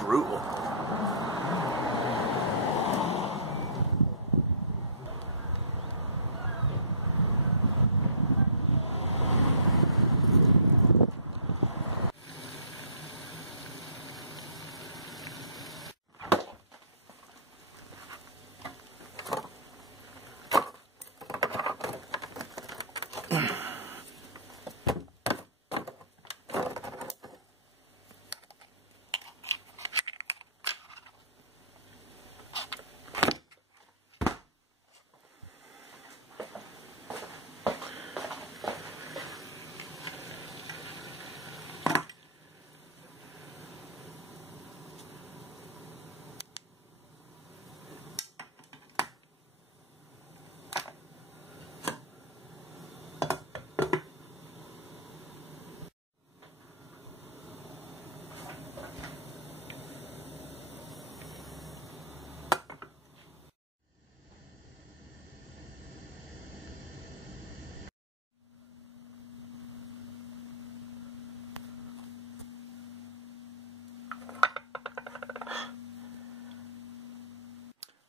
Brutal.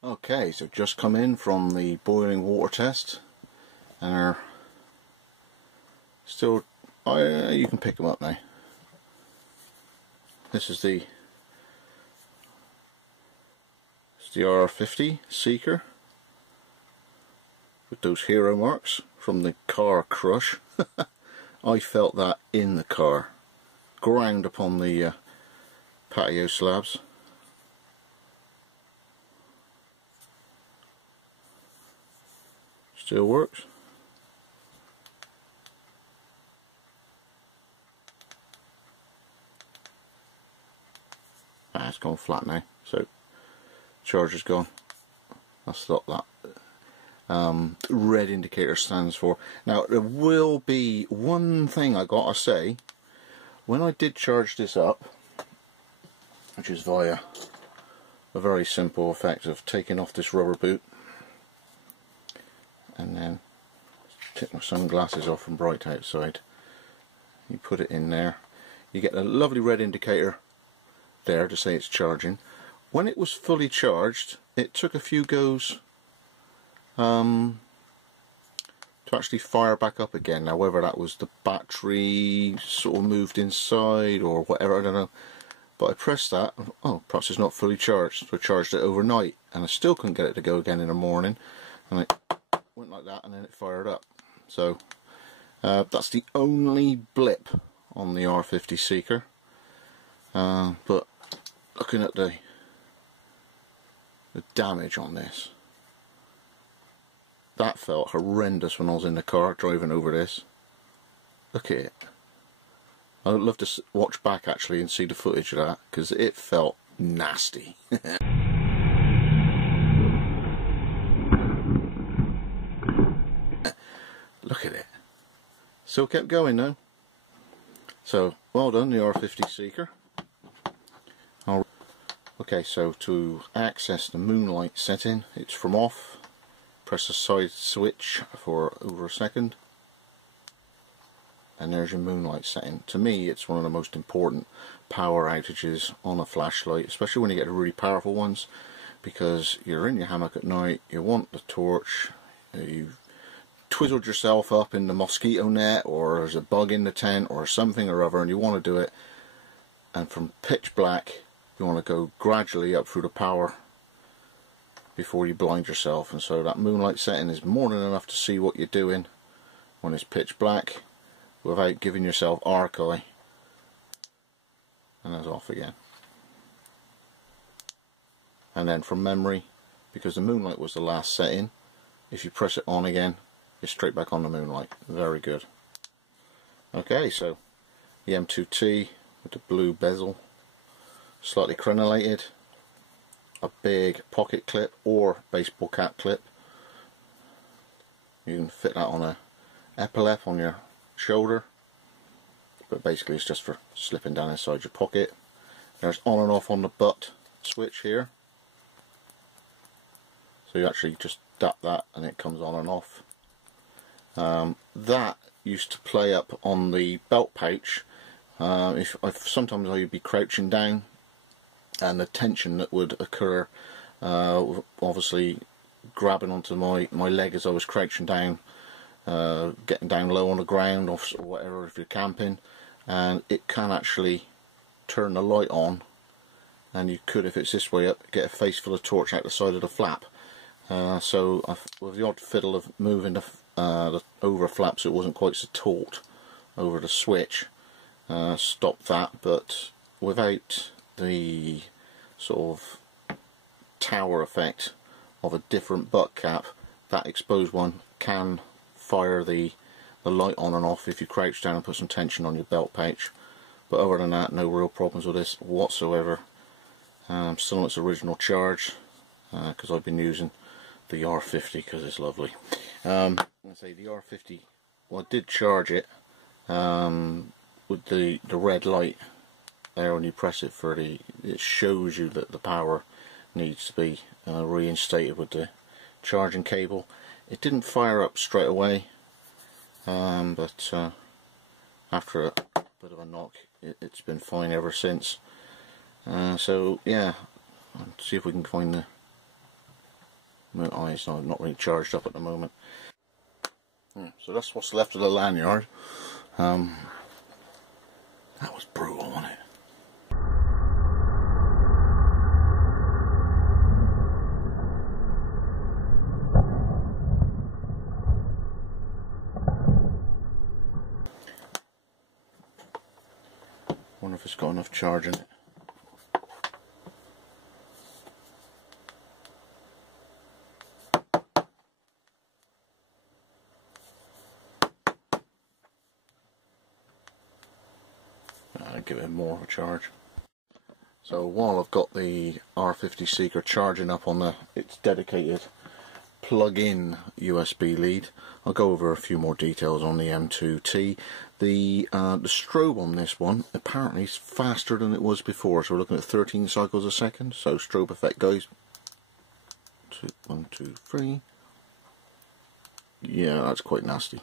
Okay, so just come in from the boiling water test, and are still, you can pick them up now. This is the R50 Seeker with those hero marks from the car crush. I felt that in the car, ground upon the patio slabs. Still works. Ah, it's gone flat now, so charger's gone. That's what that red indicator stands for. Now there will be one thing I gotta say. When I did charge this up, which is via a very simple effect of taking off this rubber boot, and then take my sunglasses off from bright outside, you put it in there, you get a lovely red indicator there to say it's charging. When it was fully charged, it took a few goes to actually fire back up again. Now whether that was the battery sort of moved inside or whatever, I don't know, but I pressed that, oh, perhaps it's not fully charged, so I charged it overnight and I still couldn't get it to go again in the morning, and it went like that and then it fired up. So that's the only blip on the R50 Seeker, but looking at the damage on this, that felt horrendous when I was in the car driving over this. Look at it. I would love to watch back actually and see the footage of that, because it felt nasty. Look at it. Still kept going though. So well done, the R50 Seeker. Okay, so to access the moonlight setting, it's from off. Press the side switch for over a second, and there's your moonlight setting. To me, it's one of the most important power outages on a flashlight, especially when you get the really powerful ones, because you're in your hammock at night, you want the torch, you've twizzled yourself up in the mosquito net, or there's a bug in the tent or something or other, and you want to do it, and from pitch black you want to go gradually up through the power before you blind yourself. And so that moonlight setting is more than enough to see what you're doing when it's pitch black without giving yourself arc eye, and that's off again. And then from memory, because the moonlight was the last setting, if you press it on again, it's straight back on the moonlight. Very good. Okay, so the M2T with the blue bezel, slightly crenellated, a big pocket clip or baseball cap clip. You can fit that on a epaulet on your shoulder, but basically it's just for slipping down inside your pocket. There's on and off on the butt switch here, so you actually just tap that and it comes on and off. That used to play up on the belt pouch. Sometimes I would be crouching down, and the tension that would occur, obviously grabbing onto my leg as I was crouching down, getting down low on the ground or whatever if you're camping, and it can actually turn the light on, and you could, if it's this way up, get a face full of torch out the side of the flap. So with the odd fiddle of moving the over flap so it wasn't quite so taut over the switch, stopped that, but without the sort of tower effect of a different butt cap, that exposed one can fire the light on and off if you crouch down and put some tension on your belt pouch. But other than that, no real problems with this whatsoever. Still on its original charge, because I've been using the R50 because it's lovely. I say the R50, well, I did charge it with the red light there when you press it for it shows you that the power needs to be reinstated with the charging cable. It didn't fire up straight away, but after a bit of a knock, it's been fine ever since. So yeah, let's see if we can find the it's not really charged up at the moment. Yeah, so that's what's left of the lanyard. That was brutal, wasn't it? Wonder if it's got enough charge in it. Give it more of a charge. So while I've got the R50 Seeker charging up on its dedicated plug-in USB lead, I'll go over a few more details on the M2T. The strobe on this one apparently is faster than it was before, so we're looking at 13 cycles a second. So strobe effect, guys. 1, 2, 3. Yeah, that's quite nasty.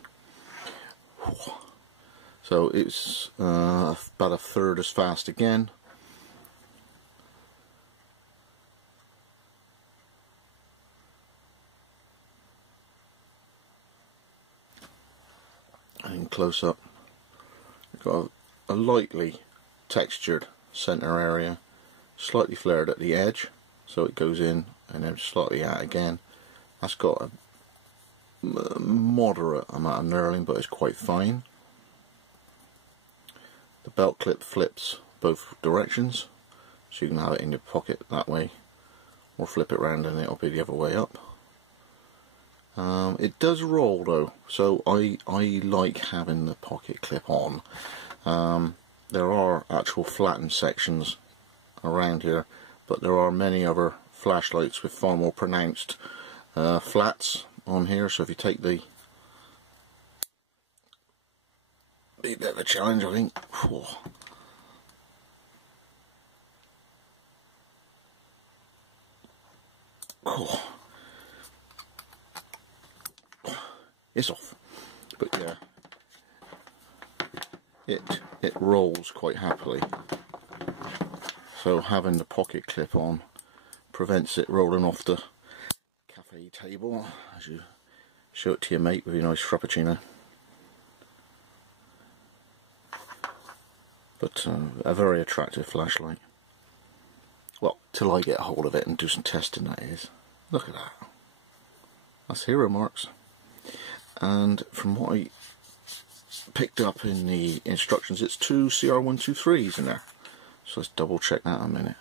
So it's about a third as fast again. And in close up, you've got a lightly textured center area, slightly flared at the edge, so it goes in and then slightly out again. That's got a moderate amount of knurling, but it's quite fine. The belt clip flips both directions, so you can have it in your pocket that way, or flip it around and it'll be the other way up. It does roll though, so I like having the pocket clip on. There are actual flattened sections around here, but there are many other flashlights with far more pronounced flats on here, so if you take the challenge, I think. Whew. Oh. It's off, but yeah, it rolls quite happily. So having the pocket clip on prevents it rolling off the cafe table as you show it to your mate with your nice frappuccino. But a very attractive flashlight. Well, till I get a hold of it and do some testing, that is. Look at that. That's hero marks. And from what I picked up in the instructions, it's 2 CR123s in there. So let's double check that in a minute.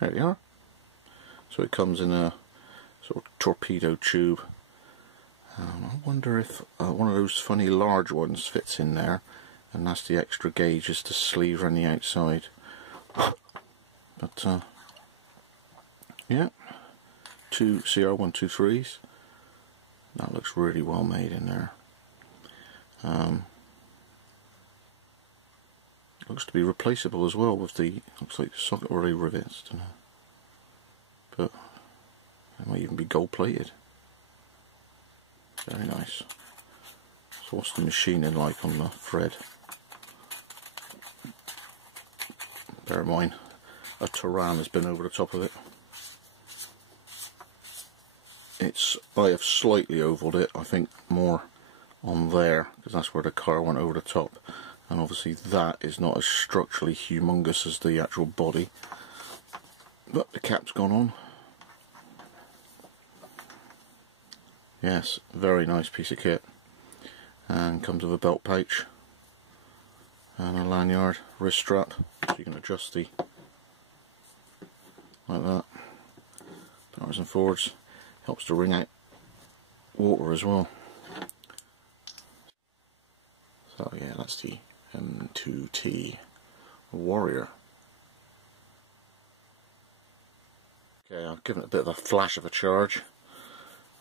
There they are. So it comes in a sort of torpedo tube. I wonder if one of those funny large ones fits in there, and that's the extra gauge, is the sleeve on the outside. But yeah, 2 CR123s. That looks really well made in there. Looks to be replaceable as well with the, looks like socket already rivets, don't know. But it might even be gold plated. Very nice. So what's the machining like on the thread? Bear in mind, a Turan has been over the top of it. I have slightly ovalled it, I think more on there, because that's where the car went over the top. And obviously that is not as structurally humongous as the actual body. But the cap's gone on. Yes, very nice piece of kit. And comes with a belt pouch and a lanyard, wrist strap, so you can adjust the, like that, backwards and forwards. Helps to wring out water as well. So yeah, that's the M2T Warrior. Okay, I've given it a bit of a flash of a charge.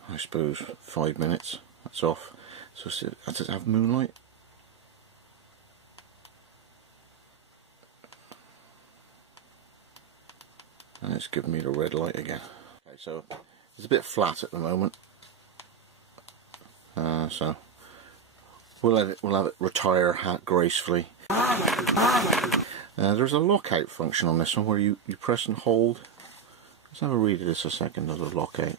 I suppose 5 minutes, that's off. So does it have moonlight? And it's giving me the red light again. Okay, so it's a bit flat at the moment. So we'll have it retire gracefully. There's a lockout function on this one where you press and hold. Let's have a read of this a second of the lockout.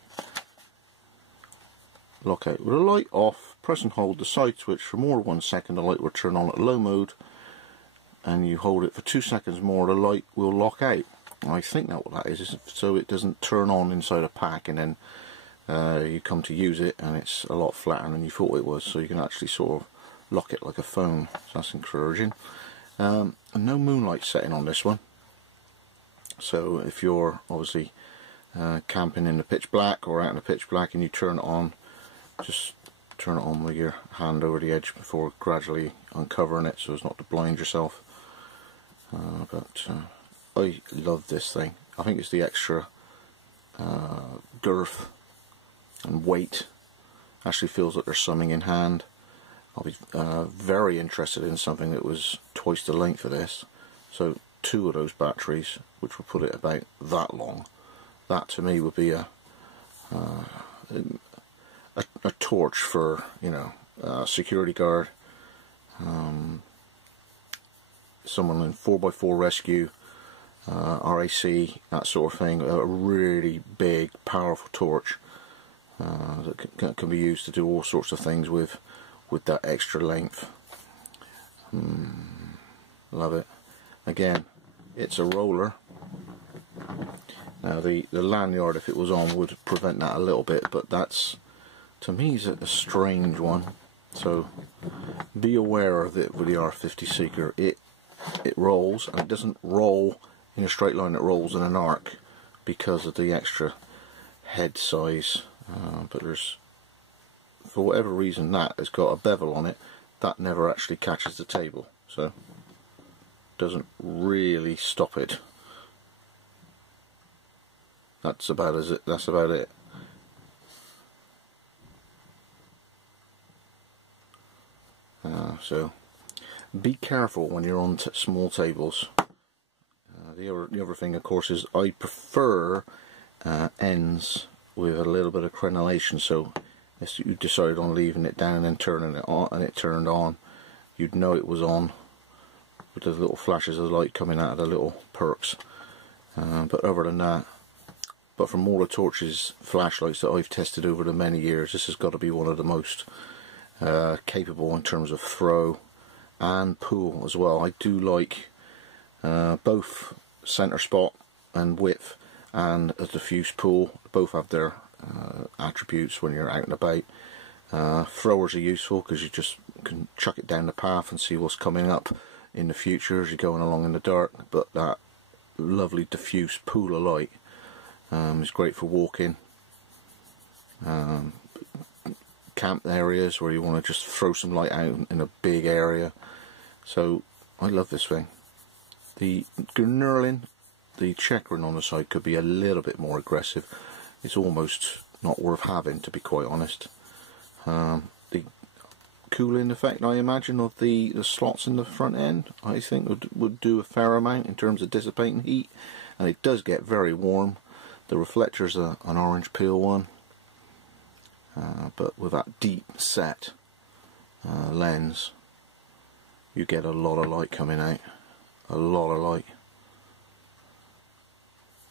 Lockout. With the light off, press and hold the side switch for more than 1 second. The light will turn on at low mode, and you hold it for 2 seconds more, the light will lock out. I think that what that is so it doesn't turn on inside a pack and then you come to use it and it's a lot flatter than you thought it was, so you can actually sort of lock it like a phone, so that's encouraging. And no moonlight setting on this one, so if you're obviously camping in the pitch black or out in the pitch black and you turn it on, just turn it on with your hand over the edge before gradually uncovering it so as not to blind yourself. I love this thing. I think it's the extra girth and weight. Actually feels like there's something in hand. I'll be very interested in something that was twice the length of this. So 2 of those batteries, which will put it about that long. That to me would be a torch for, you know, a security guard, someone in 4x4 rescue, RAC, that sort of thing. A really big, powerful torch that can be used to do all sorts of things with that extra length. Love it. Again, it's a roller. Now the lanyard, if it was on, would prevent that a little bit, but that's, to me, is a strange one. So be aware of it with the R50 Seeker. It rolls, and it doesn't roll in a straight line, it rolls in an arc because of the extra head size. But there's, for whatever reason, that has got a bevel on it that never actually catches the table, so doesn't really stop it. That's about it. So be careful when you're on small tables. The other thing, of course, is I prefer ends with a little bit of crenellation, so if you decided on leaving it down and then turning it on, and it turned on, you'd know it was on with the little flashes of light coming out of the little perks. But other than that, but from all the torches, flashlights that I've tested over the many years, this has got to be one of the most capable in terms of throw and pull as well. I do like both center spot and width and a diffuse pull. Both have their attributes when you're out and about. Throwers are useful because you just can chuck it down the path and see what's coming up in the future as you're going along in the dark, but that lovely diffuse pool of light is great for walking, camp areas where you want to just throw some light out in a big area. So I love this thing. The knurling, the checkering on the side could be a little bit more aggressive. It's almost not worth having, to be quite honest. The cooling effect, I imagine, of the slots in the front end, I think would do a fair amount in terms of dissipating heat, and it does get very warm. The reflector's an orange peel one, but with that deep set lens, you get a lot of light coming out, a lot of light.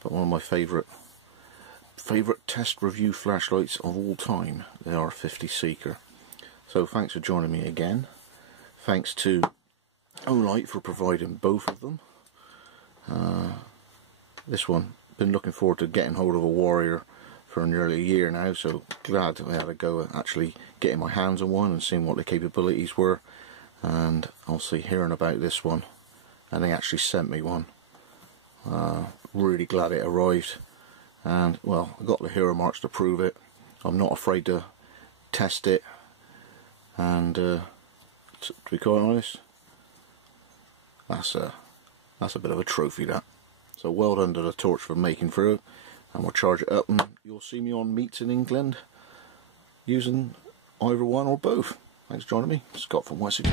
But one of my favourite test review flashlights of all time, the R50 Seeker. So thanks for joining me again. Thanks to Olight for providing both of them. This one, been looking forward to getting hold of a Warrior for nearly a year now, so glad I had a go at actually getting my hands on one and seeing what the capabilities were, and obviously hearing about this one, and they actually sent me one. Really glad it arrived, and well, I got the hero marks to prove it. I'm not afraid to test it, and to be quite honest, that's a bit of a trophy, that. So well done to the torch for making through, and we'll charge it up, and you'll see me on meets in England using either one or both. Thanks for joining me. Scott from Wessex.